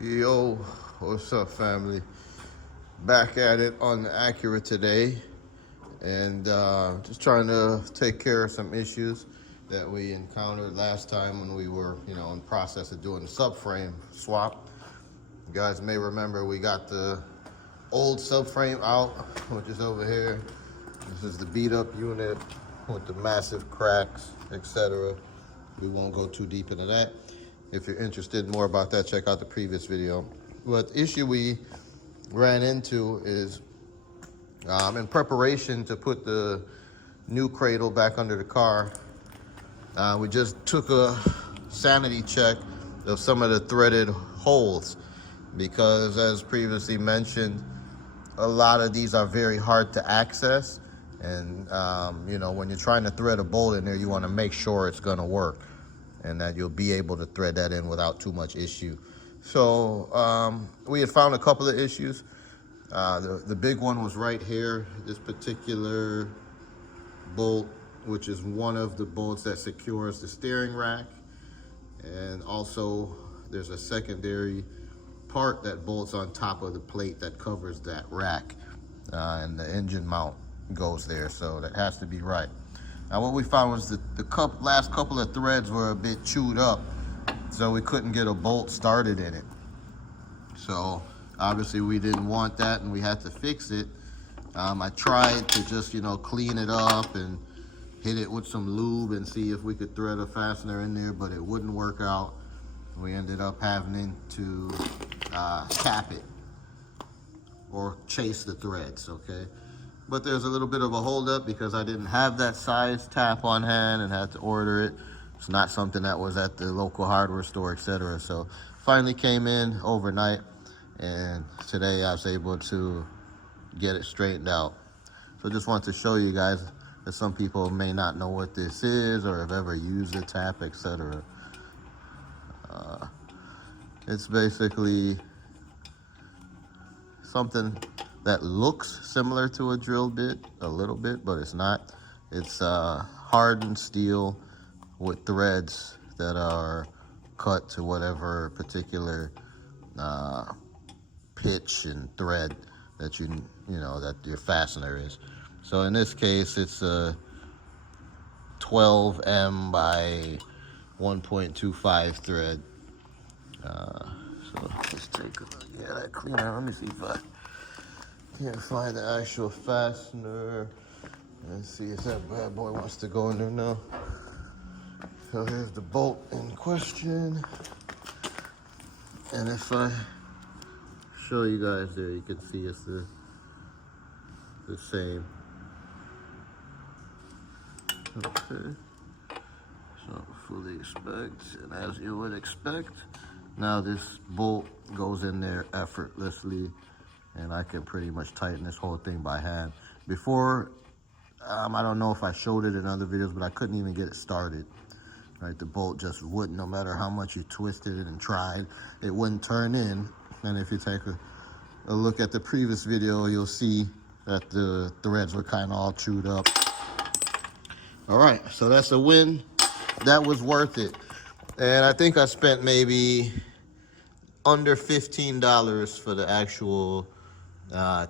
Yo, what's up, family? Back at it on the Acura today, and just trying to take care of some issues that we encountered last time when we were, in process of doing the subframe swap. You guys may remember we got the old subframe out, which is over here. This is the beat up unit with the massive cracks, etc. We won't go too deep into that. If you're interested more about that, check out the previous video. But the issue we ran into is in preparation to put the new cradle back under the car, we just took a sanity check of some of the threaded holes because, as previously mentioned, a lot of these are very hard to access. And, when you're trying to thread a bolt in there, you want to make sure it's going to work and that you'll be able to thread that in without too much issue. So we had found a couple of issues. The big one was right here, this particular bolt, which is one of the bolts that secures the steering rack. And also there's a secondary part that bolts on top of the plate that covers that rack. And the engine mount goes there, so that has to be right. Now what we found was that the last couple of threads were a bit chewed up, so we couldn't get a bolt started in it. So obviously we didn't want that and we had to fix it. I tried to just, clean it up and hit it with some lube and see if we could thread a fastener in there, but it wouldn't work out. We ended up having to tap it or chase the threads, okay? But there's a little bit of a holdup because I didn't have that size tap on hand and had to order it. It's not something that was at the local hardware store, etc. So finally came in overnight, and today I was able to get it straightened out. So just wanted to show you guys that some people may not know what this is or have ever used a tap, etc. It's basically something that looks similar to a drill bit a little bit, but it's not. It's hardened steel with threads that are cut to whatever particular pitch and thread that that your fastener is. So in this case, it's a 12M by 1.25 thread. So let's take a look at that cleaner. Let me see if I can't find the actual fastener. Let's see if that bad boy wants to go in there now. So here's the bolt in question. And if I show you guys there, you can see it's the same. Okay. So fully expect, and as you would expect, now this bolt goes in there effortlessly, and I can pretty much tighten this whole thing by hand. Before, I don't know if I showed it in other videos, but I couldn't even get it started. Right, the bolt just wouldn't, no matter how much you twisted it and tried, it wouldn't turn in. And if you take a look at the previous video, you'll see that the threads were kind of all chewed up. All right, so that's a win. That was worth it. And I think I spent maybe under $15 for the actual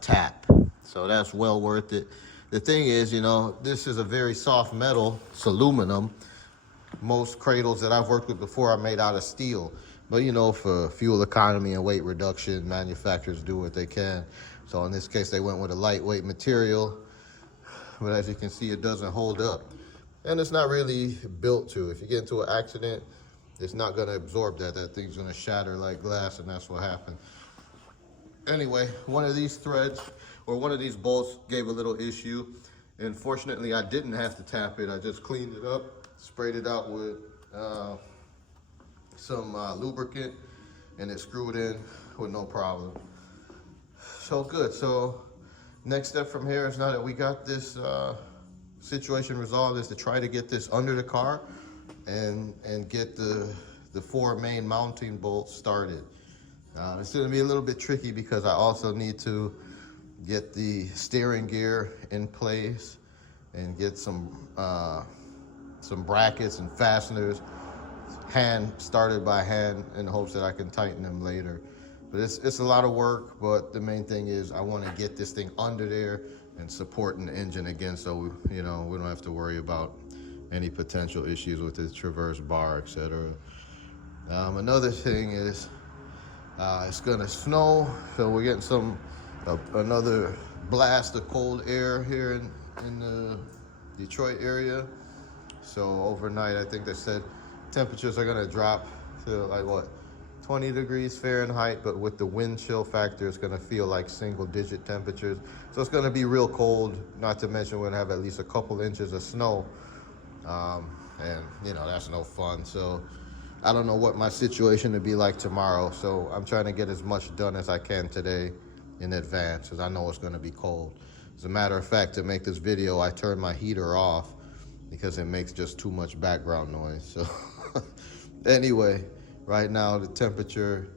tap. So that's well worth it. The thing is, this is a very soft metal. It's aluminum. Most cradles that I've worked with before are made out of steel. But, for fuel economy and weight reduction, manufacturers do what they can. So in this case, they went with a lightweight material. But as you can see, it doesn't hold up. And it's not really built to. If you get into an accident, it's not going to absorb that. That thing's going to shatter like glass, and that's what happened. Anyway, one of these threads, or one of these bolts, gave a little issue. And fortunately, I didn't have to tap it. I just cleaned it up, sprayed it out with some lubricant, and it screwed in with no problem. So good. So next step from here is, now that we got this situation resolved, is to try to get this under the car and get the 4 main mounting bolts started. It's going to be a little bit tricky because I also need to get the steering gear in place and get some brackets and fasteners started by hand in hopes that I can tighten them later. But it's a lot of work, but the main thing is I want to get this thing under there and supporting the engine again, so we don't have to worry about any potential issues with the traverse bar, etc. Another thing is it's gonna snow, so we're getting another blast of cold air here in the Detroit area. So overnight, I think they said temperatures are gonna drop to like what, 20 degrees Fahrenheit, but with the wind chill factor, it's gonna feel like single-digit temperatures. So it's gonna be real cold. Not to mention we're gonna have at least a couple inches of snow, and that's no fun. So I don't know what my situation will be like tomorrow. So I'm trying to get as much done as I can today in advance, because I know it's gonna be cold. As a matter of fact, to make this video, I turned my heater off because it makes just too much background noise. So anyway, right now the temperature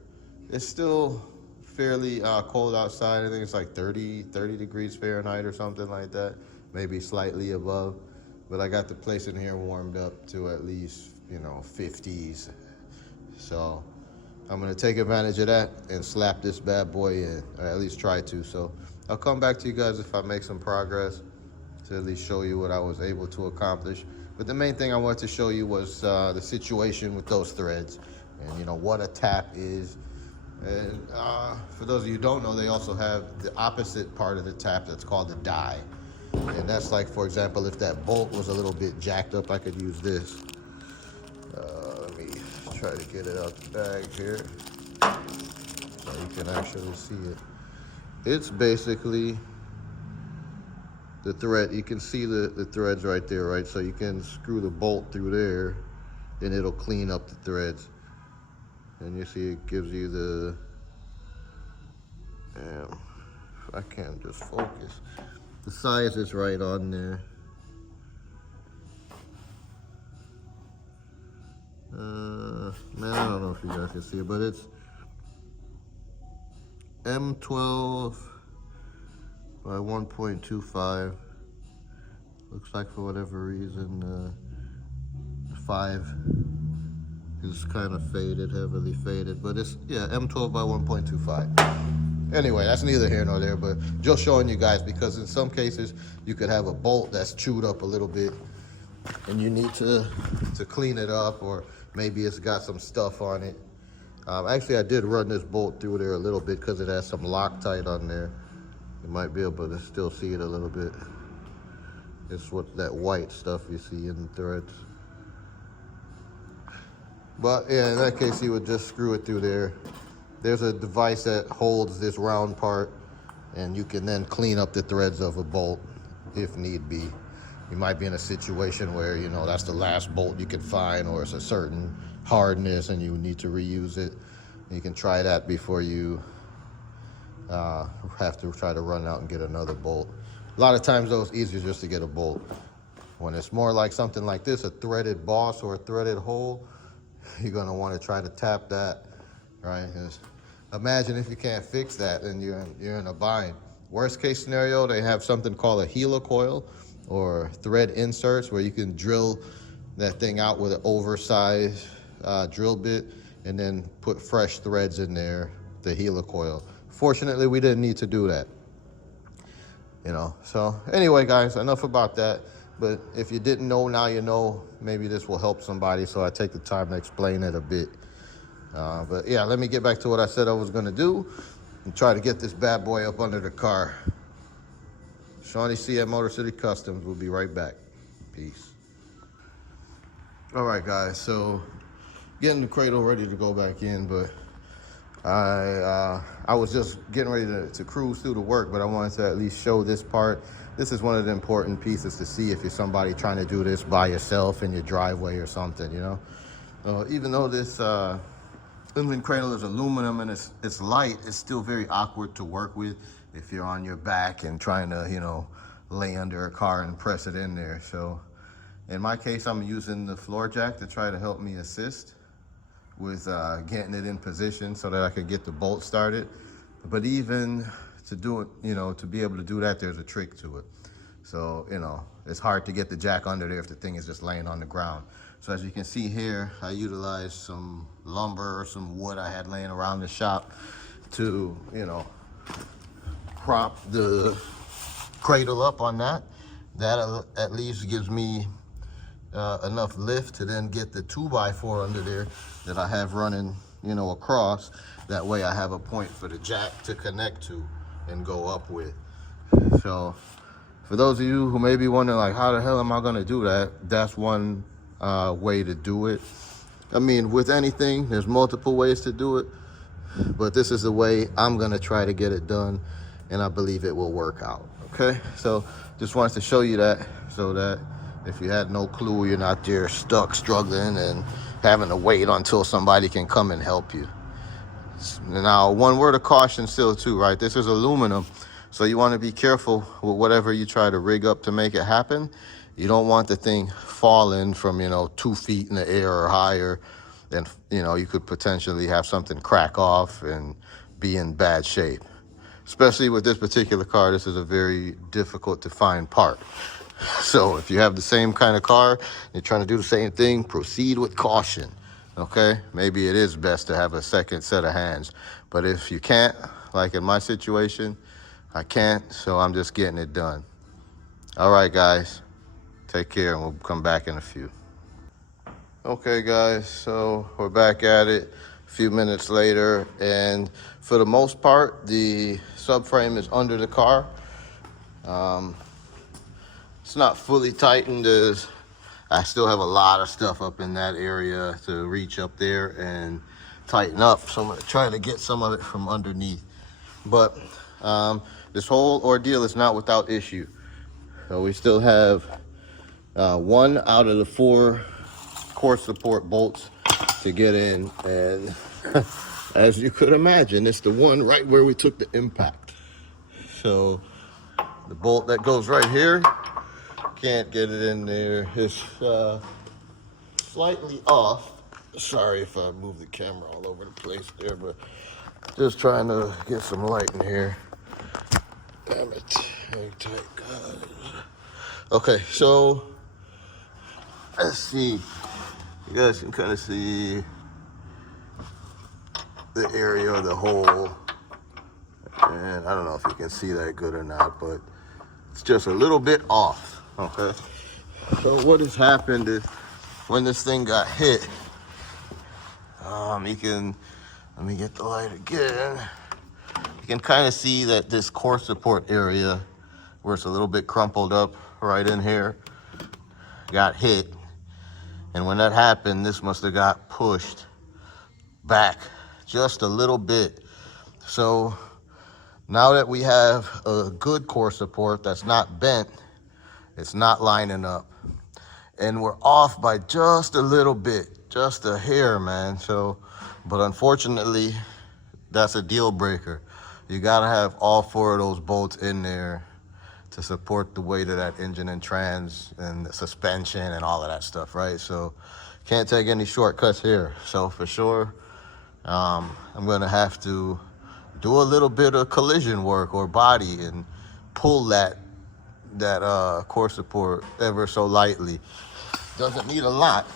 is still fairly cold outside. I think it's like 30 degrees Fahrenheit or something like that, maybe slightly above. But I got the place in here warmed up to at least 50s. So I'm gonna take advantage of that and slap this bad boy in, or at least try to. So I'll come back to you guys if I make some progress, to at least show you what I was able to accomplish. But the main thing I wanted to show you was the situation with those threads, and what a tap is. And for those of you who don't know, they also have the opposite part of the tap that's called the die. And that's like, for example, if that bolt was a little bit jacked up, I could use this. Let me try to get it out the bag here so you can actually see it. It's basically the thread. You can see the threads right there, right? So you can screw the bolt through there and it'll clean up the threads. And you see it gives you the, if I can't just focus, the size is right on there. Man, I don't know if you guys can see it, but it's M12 by 1.25. Looks like for whatever reason, 5 is kind of faded, heavily faded, but it's, M12 by 1.25. Anyway, that's neither here nor there, but just showing you guys, because in some cases you could have a bolt that's chewed up a little bit and you need to clean it up, or maybe it's got some stuff on it. Actually, I did run this bolt through there a little bit because it has some Loctite on there. You might be able to still see it a little bit. It's what that white stuff you see in the threads. But yeah, in that case, you would just screw it through there. There's a device that holds this round part, and you can then clean up the threads of a bolt if need be. You might be in a situation where, that's the last bolt you can find, or it's a certain hardness and you need to reuse it. You can try that before you have to try to run out and get another bolt. A lot of times, though, it's easier just to get a bolt. When it's more like something like this, a threaded boss or a threaded hole, you're gonna want to try to tap that, right? Imagine if you can't fix that, then you're in a bind. Worst case scenario, they have something called a helicoil, or thread inserts, where you can drill that thing out with an oversized drill bit and then put fresh threads in there, the helicoil. Fortunately, we didn't need to do that. So anyway, guys, enough about that. But if you didn't know, now you know. Maybe this will help somebody, so I take the time to explain it a bit. But yeah, let me get back to what I said I was gonna do and try to get this bad boy up under the car. Shawnee C at Motor City Customs. We'll be right back. Peace. All right, guys, so getting the cradle ready to go back in, but I was just getting ready to cruise through the work, but I wanted to at least show this part. This is one of the important pieces to see if you're somebody trying to do this by yourself in your driveway or something, even though this inland cradle is aluminum and it's light, it's still very awkward to work with if you're on your back and trying to, lay under a car and press it in there. So in my case, I'm using the floor jack to try to help me assist with getting it in position so that I could get the bolt started. But even to do it, to be able to do that, there's a trick to it. So, it's hard to get the jack under there if the thing is just laying on the ground. So as you can see here, I utilized some lumber or some wood I had laying around the shop to, you know, prop the cradle up on that. That at least gives me enough lift to then get the 2x4 under there that I have running, you know, across. That way I have a point for the jack to connect to and go up with. So for those of you who may be wondering, like, how the hell am I gonna do that? That's one way to do it. I mean, with anything, there's multiple ways to do it, but this is the way I'm gonna try to get it done, and I believe it will work out. Okay, so just wanted to show you that, so that if you had no clue, you're not there stuck, struggling, and having to wait until somebody can come and help you. Now, one word of caution still too, right? This is aluminum, so you want to be careful with whatever you try to rig up to make it happen. You don't want the thing falling from, you know, 2 feet in the air or higher, and, you know, you could potentially have something crack off and be in bad shape. Especially with this particular car, this is a very difficult to find part. So if you have the same kind of car, you're trying to do the same thing, proceed with caution, okay? Maybe it is best to have a second set of hands. But if you can't, like in my situation, I can't, so I'm just getting it done. All right, guys, take care, and we'll come back in a few. Okay, guys, so we're back at it a few minutes later, and for the most part, the subframe is under the car. It's not fully tightened. I still have a lot of stuff up in that area to reach up there and tighten up, so I'm gonna try to get some of it from underneath. But this whole ordeal is not without issue. So we still have 1 out of the 4 core support bolts to get in, and as you could imagine, it's the one right where we took the impact. So the bolt that goes right here, can't get it in there. It's slightly off. Sorry if I move the camera all over the place there, but just trying to get some light in here. Damn it. Hang tight, guys. Okay, so let's see. You guys can kind of see the area of the hole. And I don't know if you can see that good or not, but it's just a little bit off. Okay, so what has happened is when this thing got hit, let me get the light again. You can kind of see that this core support area, where it's a little bit crumpled up right in here, got hit. And when that happened, this must have got pushed back just a little bit. So now that we have a good core support that's not bent, it's not lining up, and we're off by just a little bit, just a hair, man. So, but unfortunately, that's a deal breaker. You gotta have all 4 of those bolts in there to support the weight of that engine and trans and the suspension and all of that stuff, right? So can't take any shortcuts here. So for sure, I'm gonna have to do a little bit of collision work or body and pull that core support ever so lightly. Doesn't need a lot.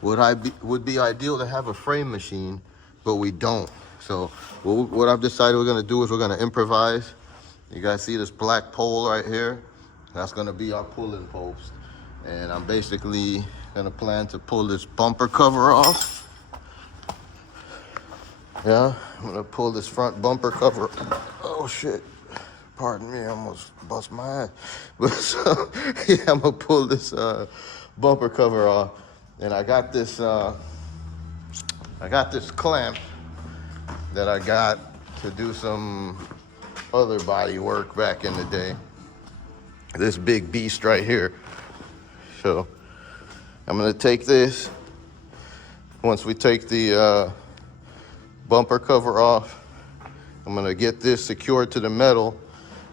Would be ideal to have a frame machine, but we don't. So what I've decided we're gonna do is we're gonna improvise. You guys see this black pole right here? That's gonna be our pulling post. And I'm basically gonna plan to pull this bumper cover off. Yeah, I'm gonna pull this front bumper cover. Oh shit. Pardon me, I almost bust my ass. But so, yeah, I'm gonna pull this bumper cover off, and I got this clamp that I got to do some other body work back in the day. This big beast right here. So I'm gonna take this. Once we take the bumper cover off, I'm gonna get this secured to the metal.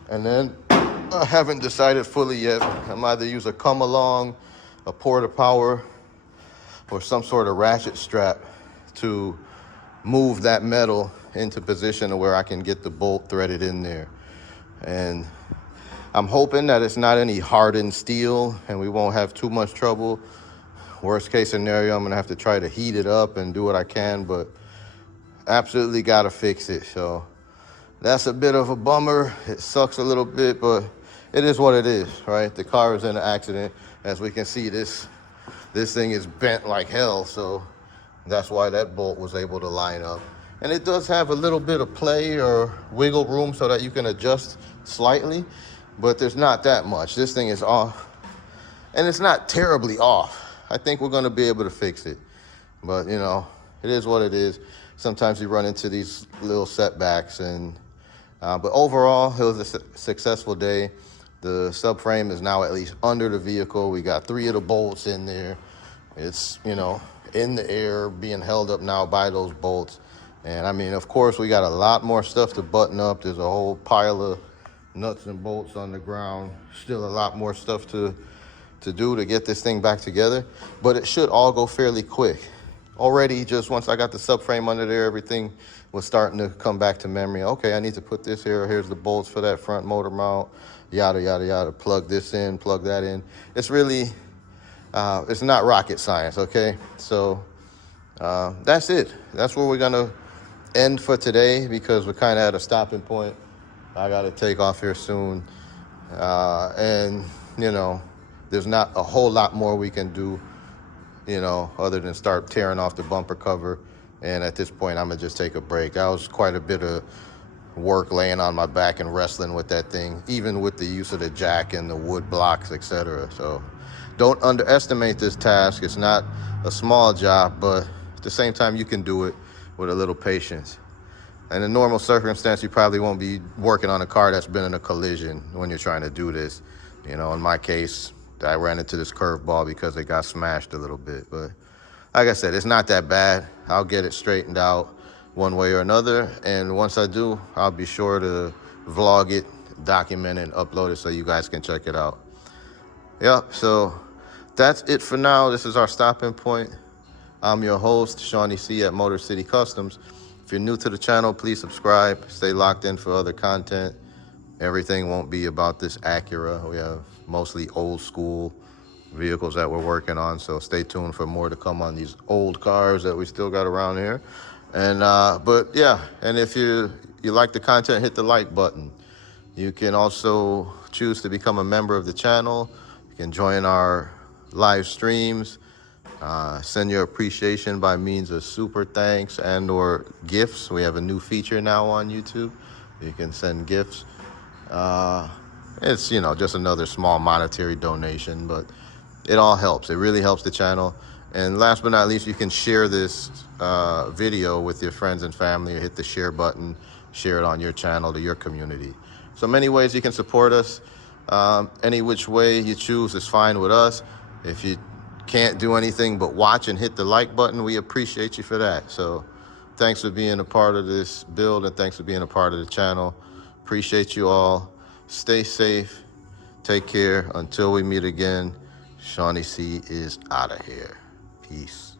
And then I haven't decided fully yet. I might either use a come along, a porta power, or some sort of ratchet strap to move that metal into position where I can get the bolt threaded in there. And I'm hoping that it's not any hardened steel and we won't have too much trouble Worst case scenario, I'm gonna have to try to heat it up and do what I can, but absolutely gotta fix it. So that's a bit of a bummer. It sucks a little bit, but it is what it is, right? The car is in an accident. As we can see, this thing is bent like hell, so that's why that bolt was able to line up. And it does have a little bit of play or wiggle room so that you can adjust slightly, but there's not that much. This thing is off, and it's not terribly off. I think we're gonna be able to fix it, but you know, it is what it is. Sometimes you run into these little setbacks, and but overall, it was a successful day. The subframe is now at least under the vehicle. We got 3 of the bolts in there. It's, you know, in the air, being held up now by those bolts. And I mean, of course, we got a lot more stuff to button up. There's a whole pile of nuts and bolts on the ground. Still a lot more stuff to do to get this thing back together. But it should all go fairly quick. Already, just once I got the subframe under there, everything was starting to come back to memory. Okay, I need to put this here. Here's the bolts for that front motor mount. Yada, yada, yada. Plug this in, plug that in. It's really, it's not rocket science, okay? So that's it. That's where we're gonna end for today, because we're kind of at a stopping point. I gotta take off here soon. And, you know, there's not a whole lot more we can do, you know, other than start tearing off the bumper cover. And at this point, I'm gonna just take a break. That was quite a bit of work, laying on my back and wrestling with that thing, even with the use of the jack and the wood blocks, etc. So don't underestimate this task. It's not a small job, but at the same time, you can do it with a little patience. In a normal circumstance, you probably won't be working on a car that's been in a collision when you're trying to do this. You know, in my case, I ran into this curveball because it got smashed a little bit. But like I said, it's not that bad. I'll get it straightened out one way or another. And once I do, I'll be sure to vlog it, document it, upload it so you guys can check it out. Yep, so that's it for now. This is our stopping point. I'm your host, Shawnee C. at Motor City Customs. If you're new to the channel, please subscribe. Stay locked in for other content. Everything won't be about this Acura. We have mostly old school vehicles that we're working on, so stay tuned for more to come on these old cars that we still got around here. And but yeah, and if you like the content, hit the like button. You can also choose to become a member of the channel. You can join our live streams, send your appreciation by means of super thanks and or gifts. We have a new feature now on YouTube. You can send gifts. It's, you know, just another small monetary donation, but it all helps. It really helps the channel. And last but not least, you can share this video with your friends and family, or hit the share button, share it on your channel to your community. So many ways you can support us. Any which way you choose is fine with us. If you can't do anything but watch and hit the like button, we appreciate you for that. So thanks for being a part of this build, and thanks for being a part of the channel. Appreciate you all. Stay safe. Take care. Until we meet again, Shawnee C is out of here. Peace.